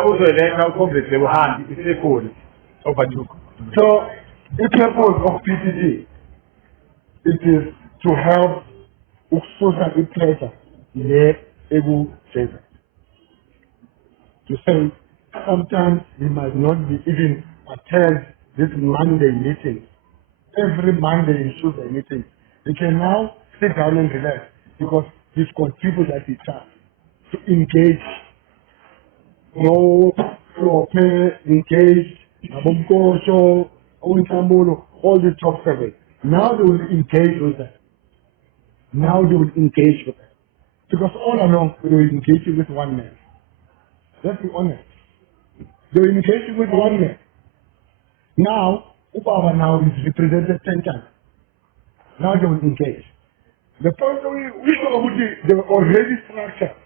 uzoyiletha ukhombise uhambi isikhulu overlook. So, the purpose of PTT, it is to help ukususa ipressure le eku-Jeza. To say, sometimes he might not be even attend this Monday meeting. Every Monday in Tuesday meeting. He can now sit down and relax because he's got people that he trusts to engage. No floor pay, engage, Abomkosho, Ointamolo, all the top 7. Now they will engage with them. Now they will engage with them. Because all along they were engaging with one man. Let's be honest. They were engaging with one man. Now, Ubaba now is represented 10 times. Now they will engage. The person they were already structured.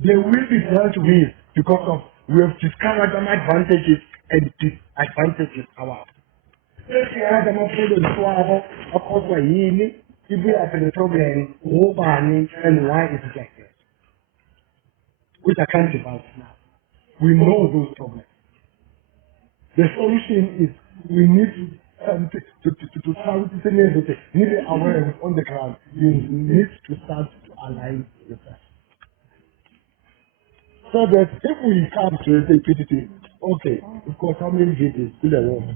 They will be dealt with because of we have discovered some advantages and disadvantages our. If you have them if we have the problem, and why is it like that? Which I can't about now. We know those problems. The solution is we need to start to need awareness on the ground. You need to start to align with us. So that if we come to the PTT, okay, we've got how many GPs to the world?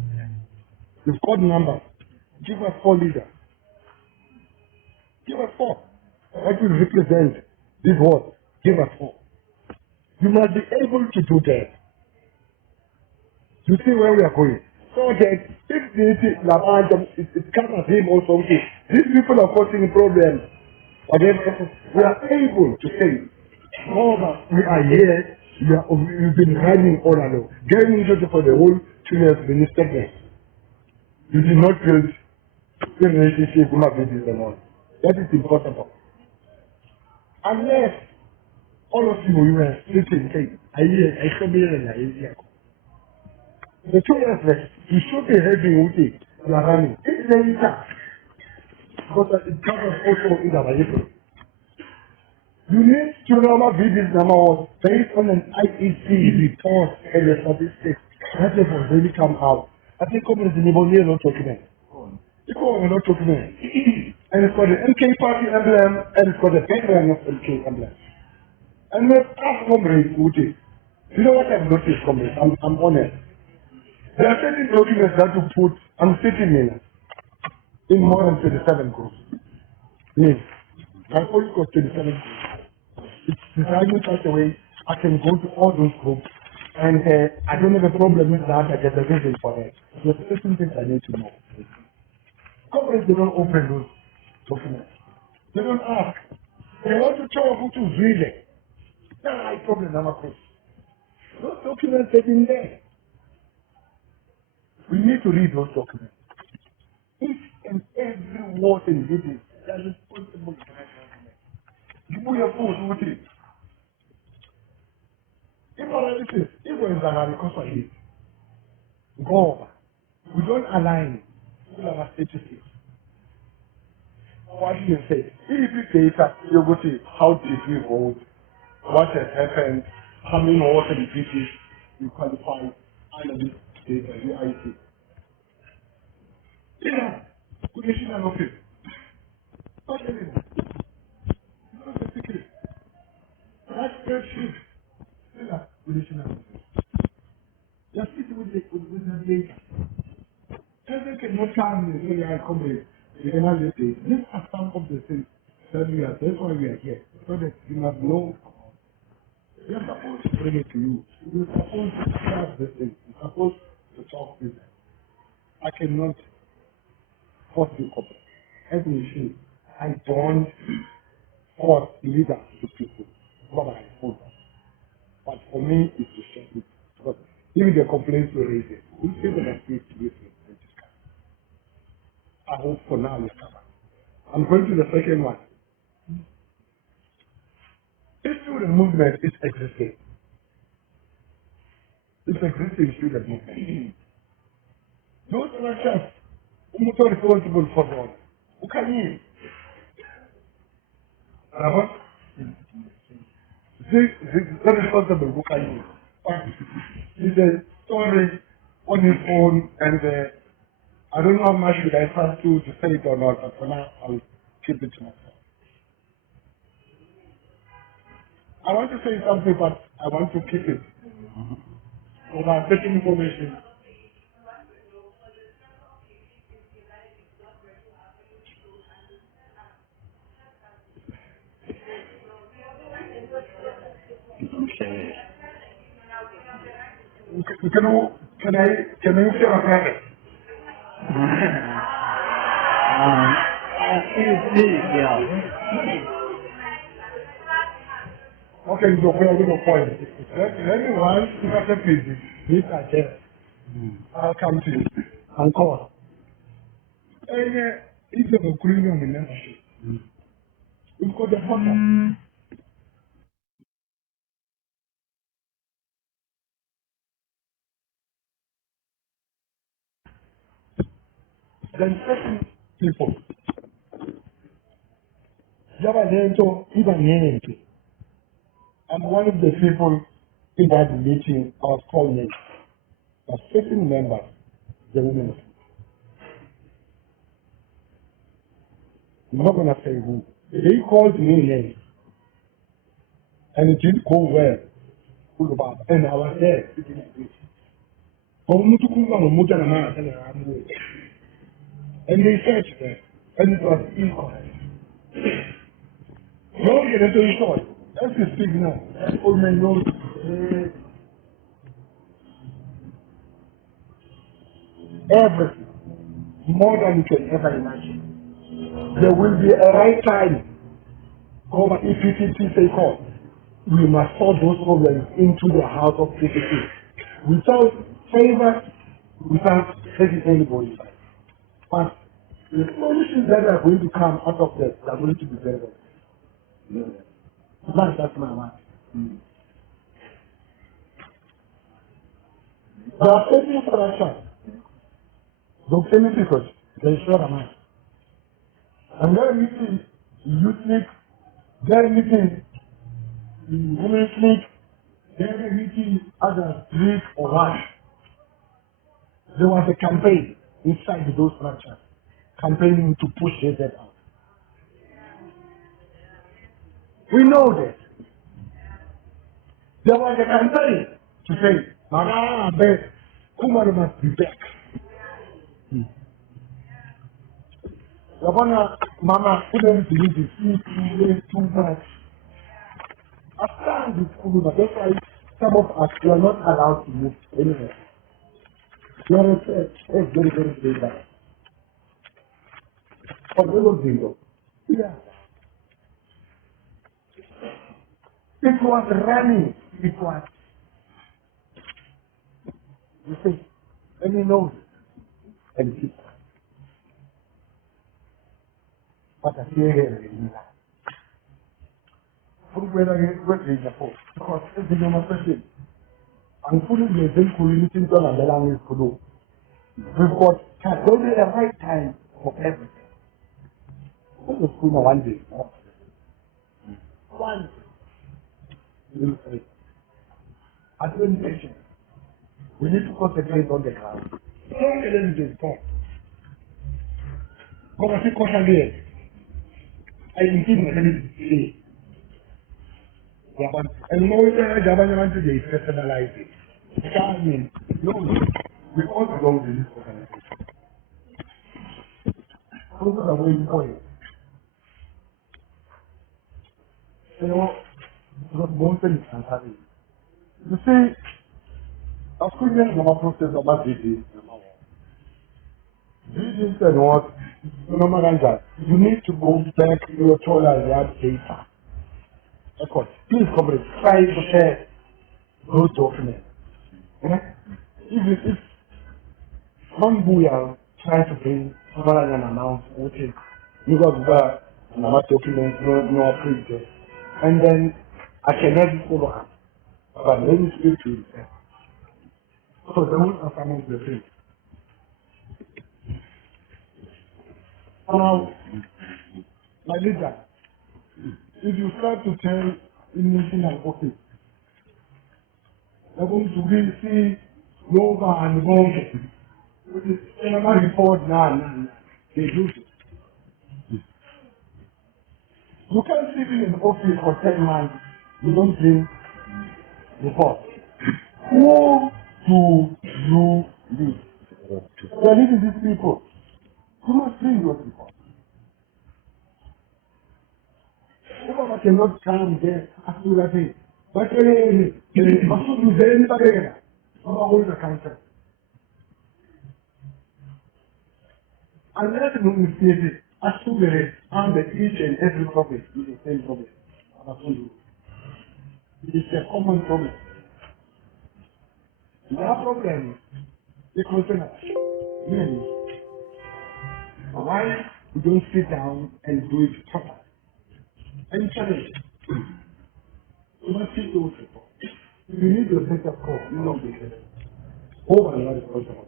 We've got numbers. Give us 4 leaders. Give us 4. That will represent this word. Give us 4. You must be able to do that. You see where we are going. So that if it covers him also, okay, these people are causing problems. Whatever, we are able to say, oh, we are here, we've been running all along. Getting into for the whole 2 years minister there. You did not build the relationship with my business and all. That is impossible. Unless all of you were sitting, say, I should be here. The 2 years left, you should be having with it. You are running. It's later. Because it covers also in our April. You need to know what business number was based on an IEC report and the statistics that have already come out. I think companies in Ibonia are not document. People are not document. And it's got the MK party emblem and it's got the background of MK emblem. And we've asked companies, you know what I've noticed, companies? I'm honest. There are certain documents that you put, I'm sitting in more than 27 groups. Yes. I only got 27 groups. It's designed in such a way I can go to all those groups and I don't have a problem with that. I get a reason for that. There's certain things I need to know. Companies, they don't open those documents. They don't ask. They want to tell who to read it. That's my problem, Namakos. Those documents have been there. We need to read those documents. Each and every word in it, they are responsible for that document. You put your phone with it. Immorality, even in Zanari, because of it. Go over. We don't align with our statistics. What do you say? If you data, you go to how did we vote, what has happened, how many water diseases you qualify under this data, UIC. Yeah, we should have okay. Not anymore. It's not a secret. That spreadsheet. Yeah, we should have okay. Just sit with the data. Everything cannot come in the AI company. You cannot just say, these are some of the things that we are, that's why we are here. So that you must know about it. We are supposed to bring it to you. You are supposed to have this thing. You are supposed to talk with them. I cannot force the company. As a machine, I don't force leaders to people. What I hold on. But for me, it's to share it. Because even the complaints were raised, we say that I speak to this thing. I hope for now it's covered. I'm going to the second one. If student movement is existing, it's existing student movement. Those structures who are responsible for God, who can you? the responsible book I use. He said, sorry, on his phone, and I don't know how much should I trust you to say it or not, but for now, I'll keep it to myself. I want to say something, but I want to keep it. About taking information. Okay. Can I share a private? Please, yeah. Okay, so we are going to point. Anyone who has a busy, these are there. I'll come to you and call. And it's a Korean on the membership. We've got the photo. Then certain people, and one of the people in that meeting was called me. A certain member, the woman. I'm not going to say who. They called me name. And it didn't go well. And I was there. And they searched there. And it was incorrect. Don't get into the story. That's the signal. That old man knows. Everything. More than you can ever imagine. There will be a right time. Over EPTT say call. We must sort those problems into the house of PPT. Without favor, without taking anybody's side. But the solutions that are going to come out of that are going to be very good. That's my mind. There are certain structures. Don't tell me because they share a mind. And they're meeting youth league, they're meeting women's league, they're meeting other league or what. There was a campaign inside those structures, campaigning to push it out. We know that. There was a campaign to say, Kumar must be back. Mama couldn't believe it. Too much. After the school, that's why some of us were not allowed to move anywhere. You are very, very dangerous. For the little window. Yeah. It was running. It was. You see, and he knows it. And he. But I hear him. Whether in the post. Because it's the number question. I'm putting the same community on the language below. We've got there'll be a right time for everything. What's the school one day? One day. Administration. We need to concentrate on the ground. Don't get anything done. Come on, see question here. I think my and more than Japan today is personalized. I mean, no, we all belong to this organization. Those are the way you go. You know, most things can happen. You see, as quick as the process of my duty, this and what, you need to go back to your toilet and have data. Please, comrade, try to share those documents. If one booyah try to bring someone an amount, okay, you got an amount document, no printed, and then I can never follow up. But let me speak to you. So the whole assignment is the same. Now, my leader, if you start to tell in national office. Nakumzukisi nobani bonke ukuthi ama-report nani they do it. You can't sit in an office for 10 months, you don't bring report. Who do you lead? You are leading these people. You must bring those reports. Obama cannot come there after that thing. But Masoud Hussein Bagheera, Baba holds accountable. And let them mistake it. As to the each and every problem is the same problem. It is a common problem. Their problem is concern us. Really. Why we don't sit down and do it properly? And challenge. You must see those people. If you need your better call, you know the better. Over and over again.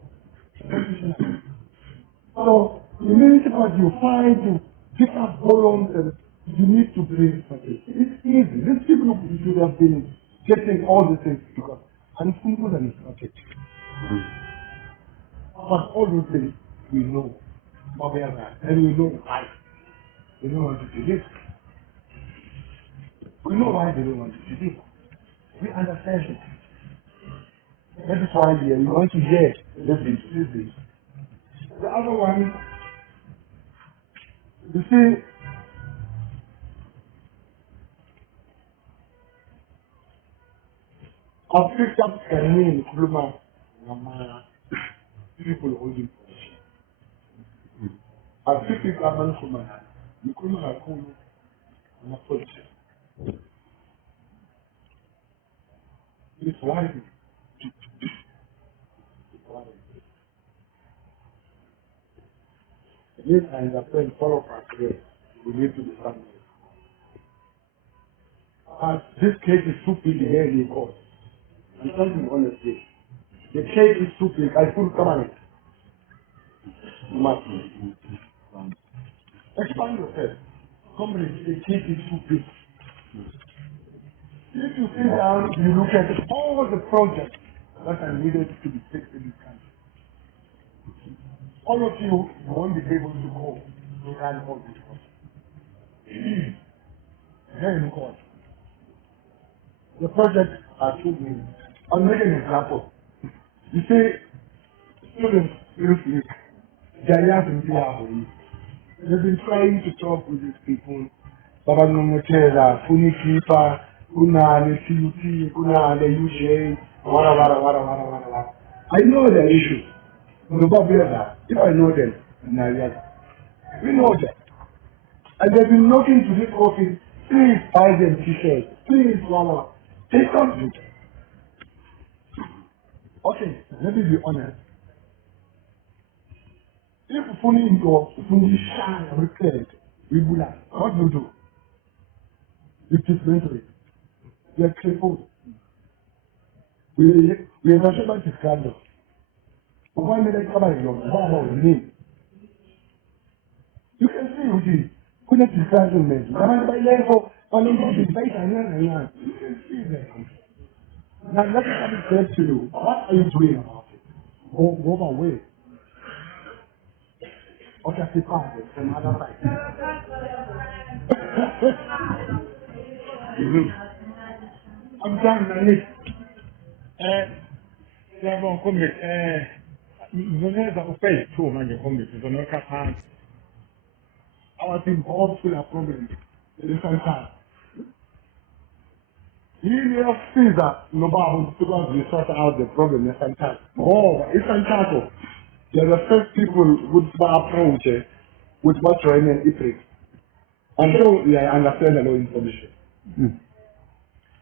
So, the municipality you find to pick up columns and you need to bring something. It's easy. These people should have been getting all the things because I'm simple and it's not it. But all those things we know. And we know why. They don't want to do this. We know why they don't want to do this. We understand it. That is why we want to hear this. The other one, you see, I've picked up a name, Kuluma, people holding position. I've picked up a name, Kuluma, and a position. It's worrying. This and the friend follow us here. We need to be somewhere. This case is too big here in the court. I'm telling you honestly. The case is too big. I full command it. You must expand yourself. Comrades, the case is too big. If you sit down, you look at all the projects that are needed to be fixed in this country. All of you won't be able to go to run all these projects. Very important. The projects are too many. I'll make an example. You see, students, they've been trying to talk with these people. Baba Nomotela, Funikipa, Kunale, CUT, Kunale, UJ, wara. I know their issues. If I know them, we know them. And they've been knocking to this office, please buy them t-shirts, please, Mama. They don't do it. Okay, let me be honest. If you put in your shine and repair, we will have. What do you do? You keep mentally. You are crippled. We are not about to scandal. Why may they come out your name? You can see who did. Couldn't be scandal men. By level, I don't know the face and you can see them. Now let me say to you, what are you doing about it? Go away. Or just depart from other side. I'm done, Nani. Bon, comrade, venez à faire tout, man, comrade, vous n'avez qu'à prendre. Our team all still have problems at the same time. You have Caesar, no Bible, to sort out the problem at the same time. Oh, it's fantastic. They're the first people with approach with what training it is. Until we understand the law information.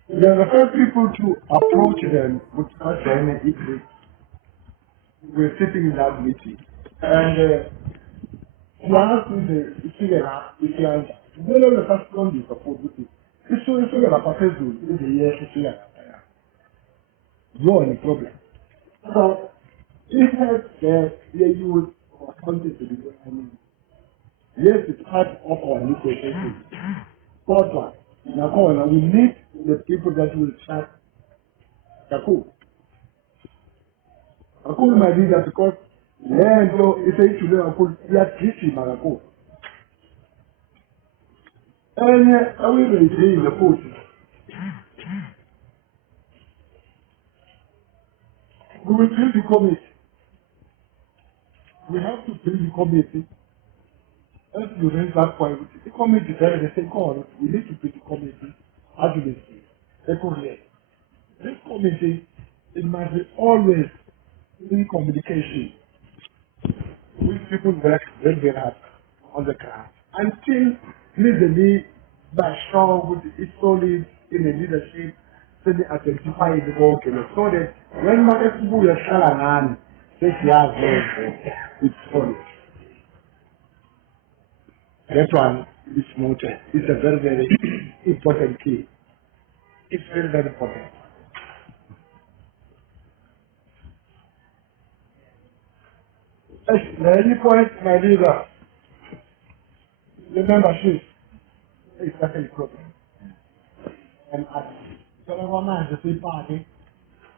They're the first people to approach them with what training it is. We're sitting in that meeting. And he asked me to figure out if he answered. When the first one you support with it, it's so it's a process in the year to figure out. You're in the problem. So, if they use something to do, yes, it's part of our negotiation. Fourth one, Now, we need the people that will start Kaku. Kaku my leader because then so it's a children of course we are teaching Marako. And I will maintain the post. We will build the committee. We have to build the committee. If you raise that point, the committee then they say, God, we need to build the committee. How do they say? This committee, it must be always in communication with people that when they are on the ground. Until legally, by strong with its solid in the leadership, so they identify the work and so that when my people are shalangan, they have it's solid. That one is motor. It's a very, very important key. It's very, very important. At any point, my leader, the membership is a problem. And at Solomon is a free party,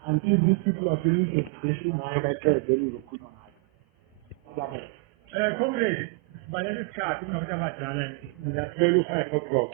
until these people are feeling education, I tell them you could not. Comrade, by any card, you know, that's Very high for growth.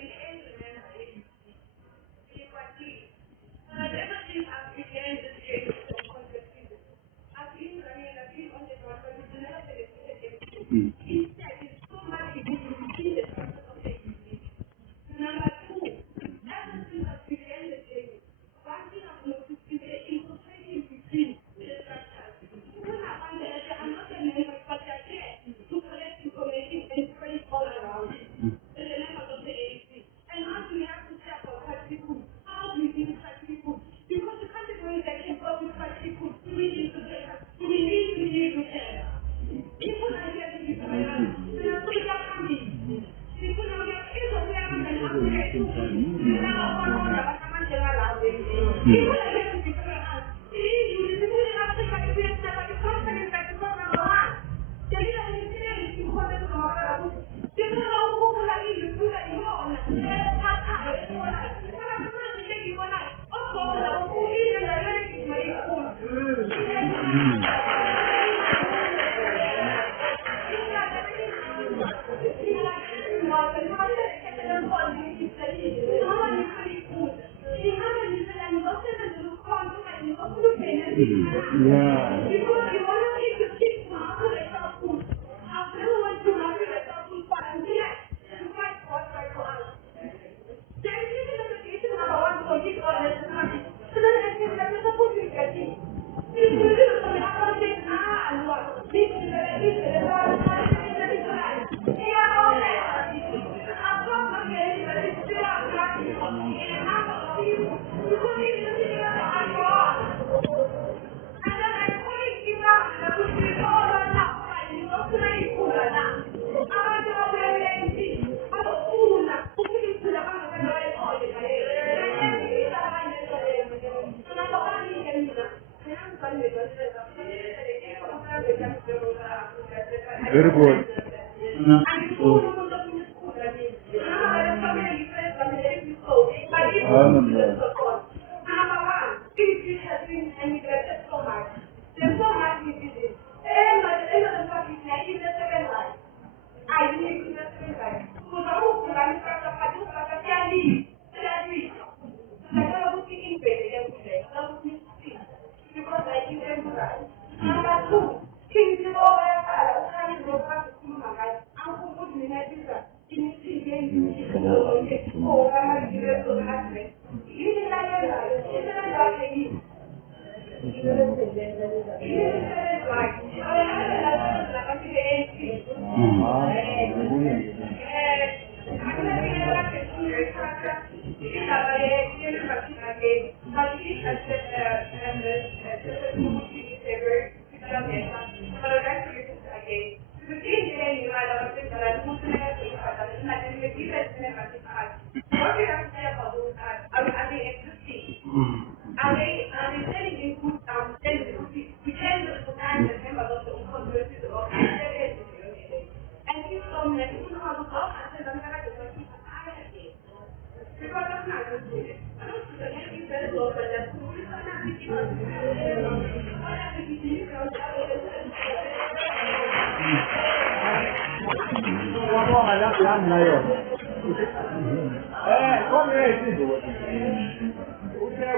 Very good.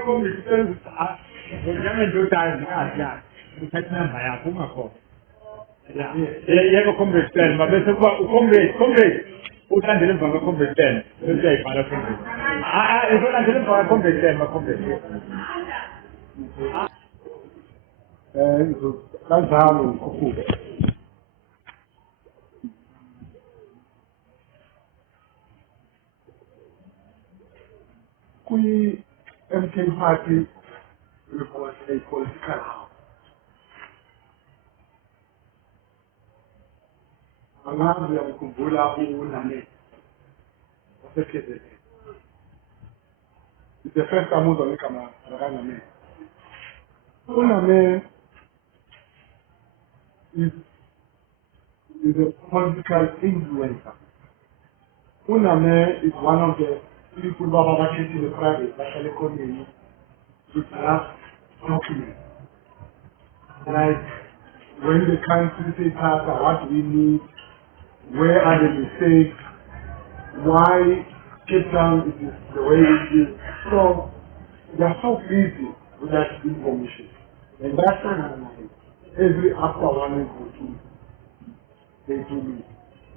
Comrade, comrade, yebo comrade plan mabese kuba comrade ulandele emva comrade plan bese uyayibhala comrade uzolandela emva comrade plan comrade kanjalo ngikhuphuke kwi-MK Party was a political house. Angazi uyamkhumbula uName waseKZN. It's the first time uzwa igama lakaName. uName is a political influencer. uName is one of the people who are working in the private economy to draft documents. Like when the country says, what do we need? Where are the mistakes? Why Cape Town is the way it is? So they are so busy with that information. And that's why every after 1 week or 2, they do me.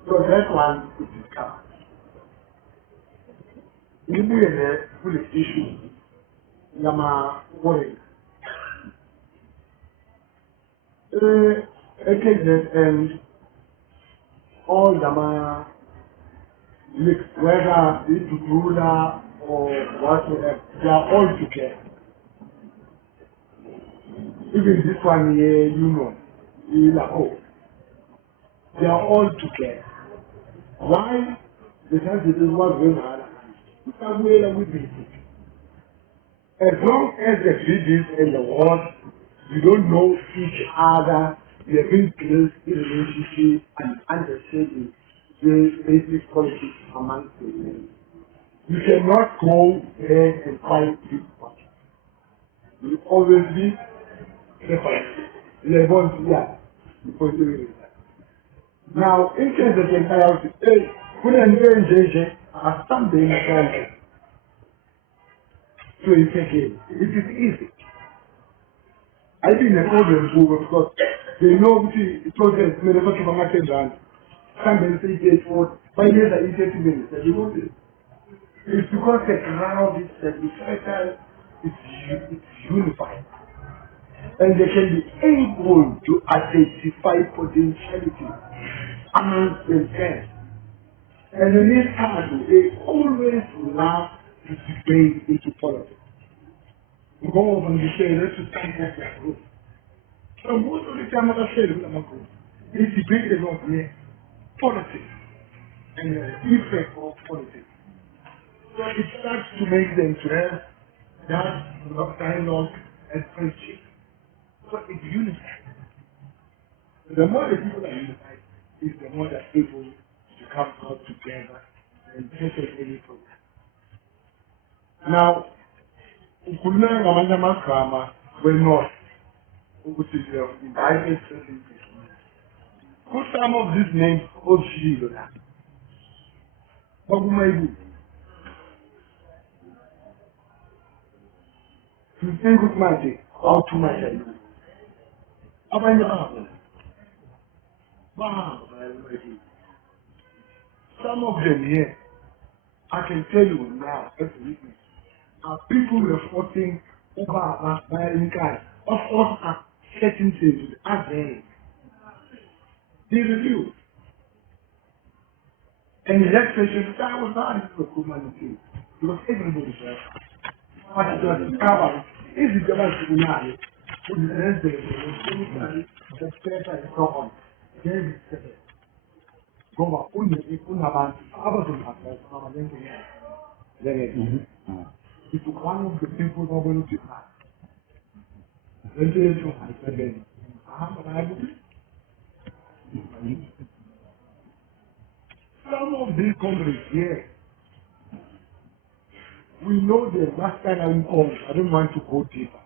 So that one is discovered. In the full issue, Yama worrying. And all Yama mixed, whether it's ruler or whatever, they are all together. Even this one here, they are all together. Why? Because it is what going on. As long as the villages and the world, you don't know each other, you have been placed in relationship and understanding the basic politics amongst the men. You cannot go there and fight this party. You always be separate. Now, in case of the entire state, put an JJ as something in the country. So you take it. It is easy. I think the problem because they know it was a manufacturer of market brand. Somebody say it for 5 years I eat 30 minutes. You know this. It's because the crowd is fertile, it's unified. And they can be able to identify potentiality amongst themselves. And in this party, they always love to debate into politics. Go over and say, let's just stand up that group. So most of the time, I say, they debate about politics and the effect of politics. So it starts to make them to have that dialogue and friendship. So it's unified. The more the people are unified, is the more they're able to come out together and take any problem. Now, ukhulumela ngamanye amagama weNorth ukuthi invited certain people. Put some of these names oshilo la. Bakumayibuli. You think with magic, how too much I do. Abanye babo. Some of them here, I can tell you now, as a witness, are people who are fighting over buying cars, of course, are certain things with others. They review. And the next question, that was not a humanity. Because everybody says, what is the discovery? Is it the most humanity? With the rest of the special and so on. Very simple. Go back, Unaban, it's one of the people who are going to pass. Some of these countries here, we know the last time I don't want to go deeper.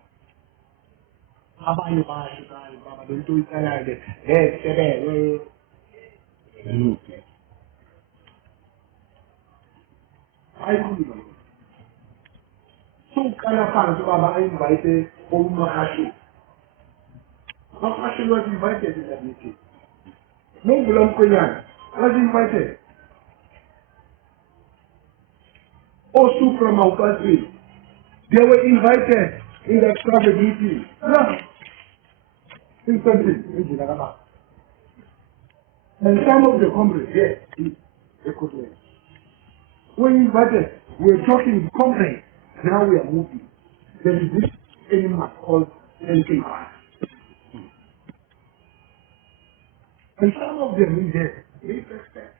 abanye bahlukane baba lento oyitsalayo sebele ayikhuluma suqala phansi baba ayinvite omahashu Mahashu was invited in that meeting. No Gulam Kunyan was invited. Also from Mount Kasri, they were invited in that private meeting. Instantly, and some of the comrades, yes, they could win. We invited, we were talking comrades, now we are moving. There is this animal called anything. And some of them in there, they respect.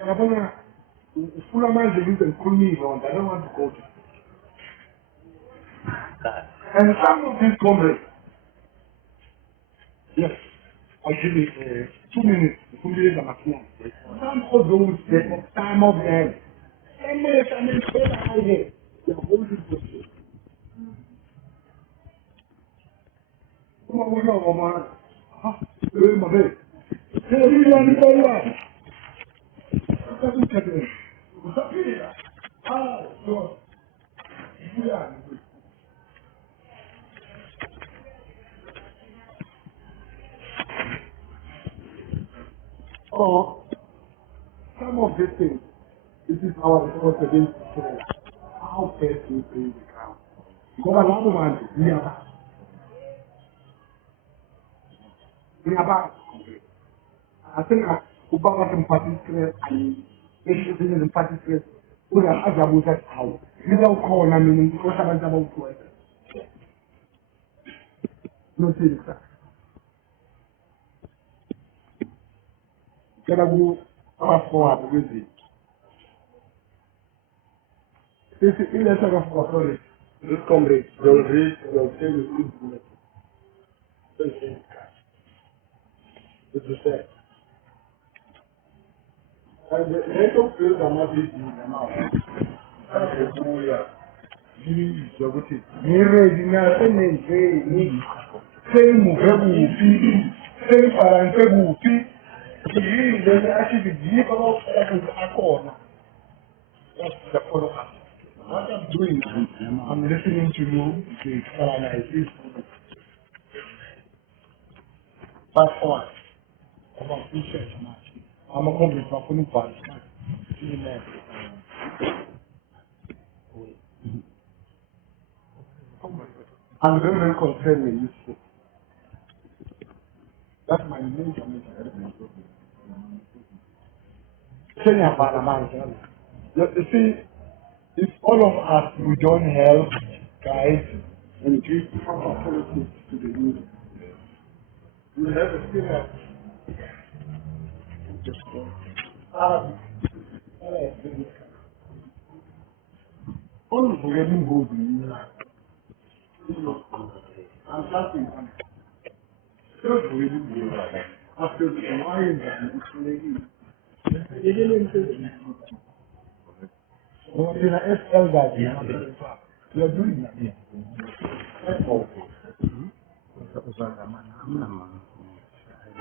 And I don't know, full amount of you can call me around, I don't want to go to. And some of these comrades, yes, I'll give you 2 minutes, 2 minutes of my phone. Some of those, some of them, they're holding for you. Come on, my baby. Say, you want to go out? Or some of these things, this is our responsibility today. How best we bring the ground. Because a lot of man, we are back. We are back. I think Obama can participate and issues in participate. We are as about that how. We don't call them in because I'm about to it. No serious. Can I go fast forward with it? This is in the second of authority. This comrade, they will read, they will tell you this is that. And the NATO field are not easy in the mouth. That's the whole year. Mirror, nothing is say Mugabu, say Parantabu, they actually give out a corner. That's the follow up. What I'm doing, I'm listening to you to analyze this. Fast forward. About 2 years, I'm a complete company party. I'm very concerned with this. That's my major. Kenya Parliament. You see, if all of us we don't help, guys, and give proper policies to the youth, we have a serious. All forgetting good in life. I'm starting. Just forgetting good. After the wine and it's making. What did I tell that? You're doing that. That's all.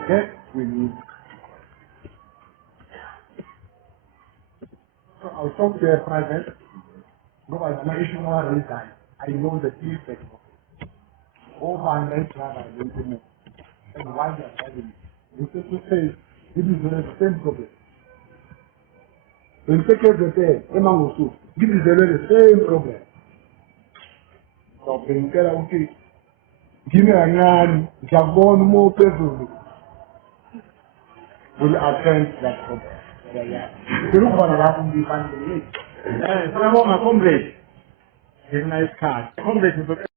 That we need. So I'll talk to a private. No, I don't know resign. I know the effect of it. Over and let's rather than and why they are having it. It's just to say, this is the same problem. When you take the day, this is the same problem. So, when you tell them, okay, give me a man, if you have one more person, will attend that problem. You look for a lot of people. Comrade. Here's a nice card. Comrade is